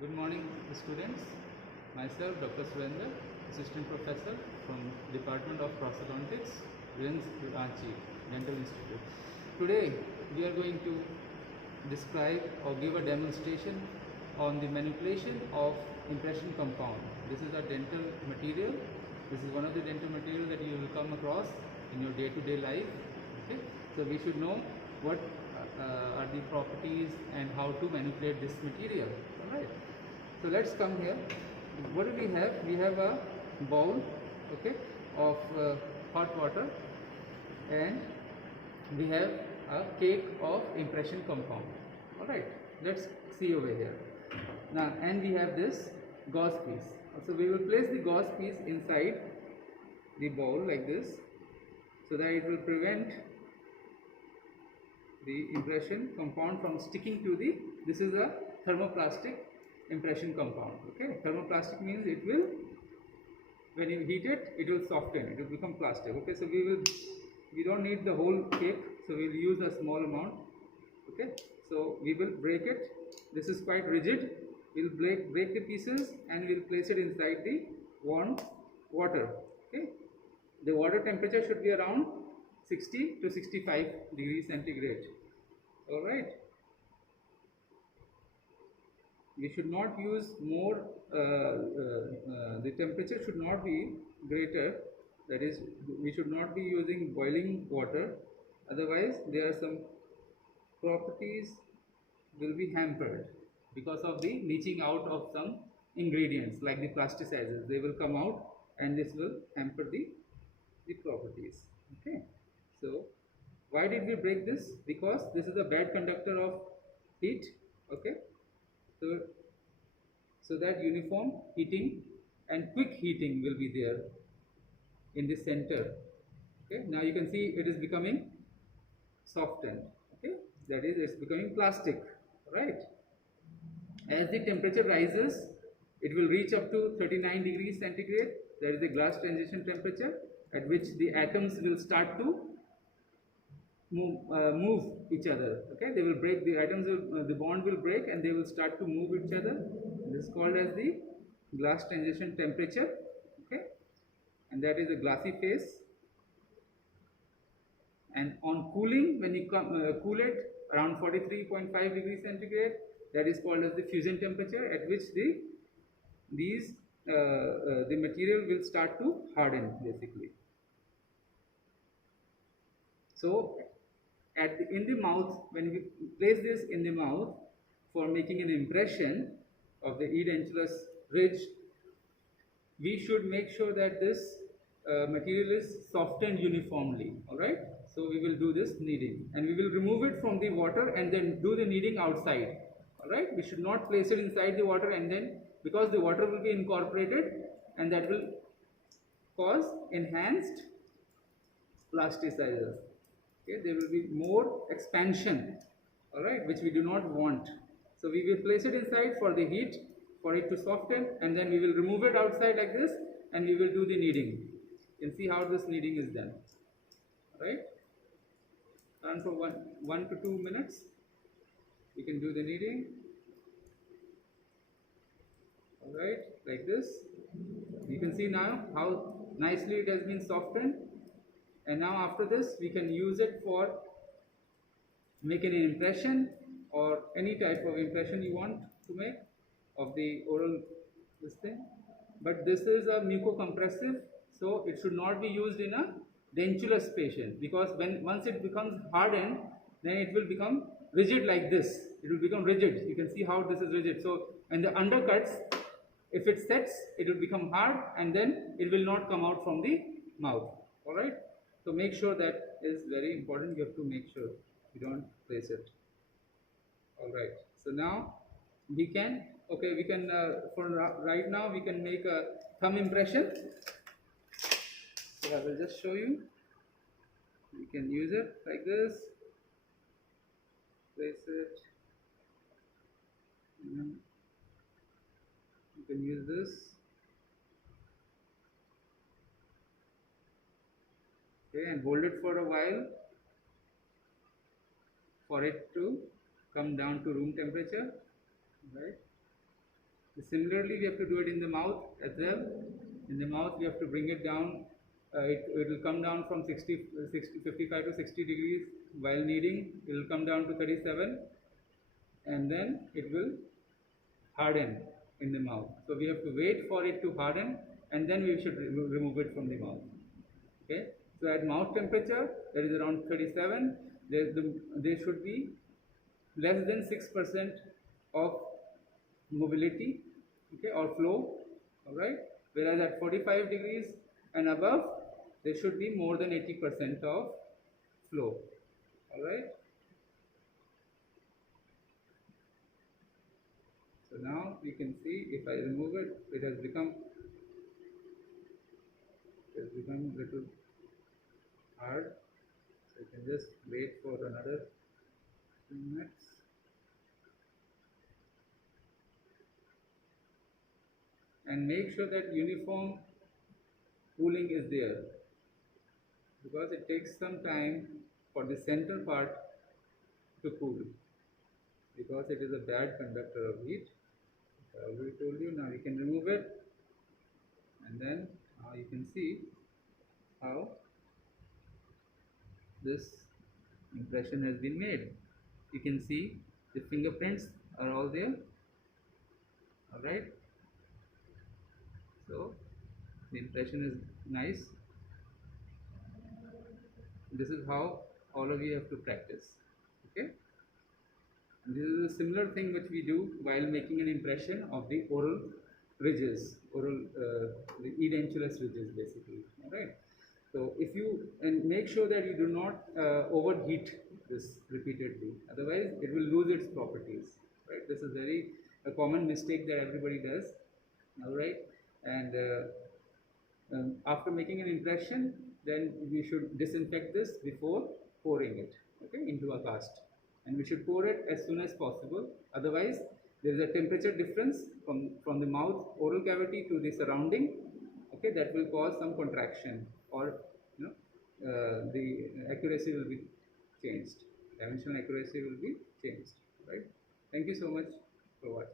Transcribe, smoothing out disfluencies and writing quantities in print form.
Good morning, students. Myself, Dr. Surendra, Assistant Professor from Department of Prosthodontics, RIMS, Ranchi Dental Institute. Today, we are going to describe or give a demonstration on the manipulation of impression compound. This is a dental material. This is one of the dental material that you will come across in your day-to-day life. Okay, so we should know what are the properties and how to manipulate this material. All right. So let's come here. What do we have? We have a bowl, okay, of hot water, and we have a cake of impression compound. All right. Let's see over here. Now, and we have this gauze piece. So we will place the gauze piece inside the bowl like this, so that it will prevent the impression compound from sticking to the, this is a thermoplastic impression compound. Okay, thermoplastic means it will, when you heat it, it will soften, it will become plastic. Okay, so we don't need the whole cake, so we will use a small amount. Okay, so we will break it. This is quite rigid. We'll break the pieces and we'll place it inside the warm water. Okay, the water temperature should be around 60 to 65 degrees centigrade. All right. We should not use more, the temperature should not be greater, that is, we should not be using boiling water, otherwise there are some properties will be hampered because of the leaching out of some ingredients like the plasticizers. They will come out and this will hamper the properties. Okay, so why did we break this? Because this is a bad conductor of heat. Okay, so that uniform heating and quick heating will be there in the center. Okay, now you can see it is becoming softened. Okay, that is, it's becoming plastic, right? As the temperature rises, it will reach up to 39 degrees centigrade. That is the glass transition temperature, at which the atoms will start to move each other. Okay, they will break, the atoms will, the bond will break and they will start to move each other. This is called as the glass transition temperature. Okay, and that is the glassy phase. And on cooling, when you cool it around 43.5 degrees centigrade, that is called as the fusion temperature, at which the material will start to harden basically. So in the mouth, when we place this in the mouth for making an impression of the edentulous ridge, we should make sure that this material is softened uniformly. All right, so we will do this kneading and we will remove it from the water and then do the kneading outside. All right, we should not place it inside the water, and then, because the water will be incorporated and that will cause enhanced plasticizers. Okay, there will be more expansion, all right, which we do not want. So we will place it inside for the heat, for it to soften, and then we will remove it outside like this and we will do the kneading. You can see how this kneading is done. All right, and for 1 to 2 minutes we can do the kneading. All right, like this. You can see now how nicely it has been softened. And now after this, we can use it for making an impression or any type of impression you want to make of the oral this thing. But this is a mucocompressive, so it should not be used in a dentulous patient, because once it becomes hardened, then it will become rigid like this. It will become rigid. You can see how this is rigid. So, and the undercuts, if it sets, it will become hard and then it will not come out from the mouth. All right. So make sure, that is very important. You have to make sure you don't place it. All right. So now we can, okay, we can, for right now, we can make a thumb impression. So I will just show you. You can use it like this. Place it. You can use this. Okay, and hold it for a while for it to come down to room temperature, right? Similarly, we have to do it in the mouth as well. In the mouth, we have to bring it down. It will come down from 55 to 60 degrees. While kneading, it will come down to 37, and then it will harden in the mouth. So we have to wait for it to harden, and then we should remove it from the mouth. Okay. So at mouth temperature, that is around 37. There should be less than 6% of mobility, okay, or flow, all right. Whereas at 45 degrees and above, there should be more than 80% of flow, all right. So now you can see if I remove it, it has become a little hard. So you can just wait for another few minutes. And make sure that uniform cooling is there, because it takes some time for the center part to cool, because it is a bad conductor of heat. I already told you. Now you can remove it, and then you can see how this impression has been made. You can see the fingerprints are all there, all right. So the impression is nice. This is how all of you have to practice, okay. And this is a similar thing which we do while making an impression of the oral ridges, the edentulous ridges basically, all right. So if you, and make sure that you do not overheat this repeatedly, otherwise it will lose its properties, right. This is a common mistake that everybody does, all right. And after making an impression, then we should disinfect this before pouring it, okay, into a cast, and we should pour it as soon as possible. Otherwise, there is a temperature difference from the mouth oral cavity to the surrounding, okay, that will cause some contraction, or the accuracy will be changed, dimensional accuracy will be changed, right. Thank you so much for watching.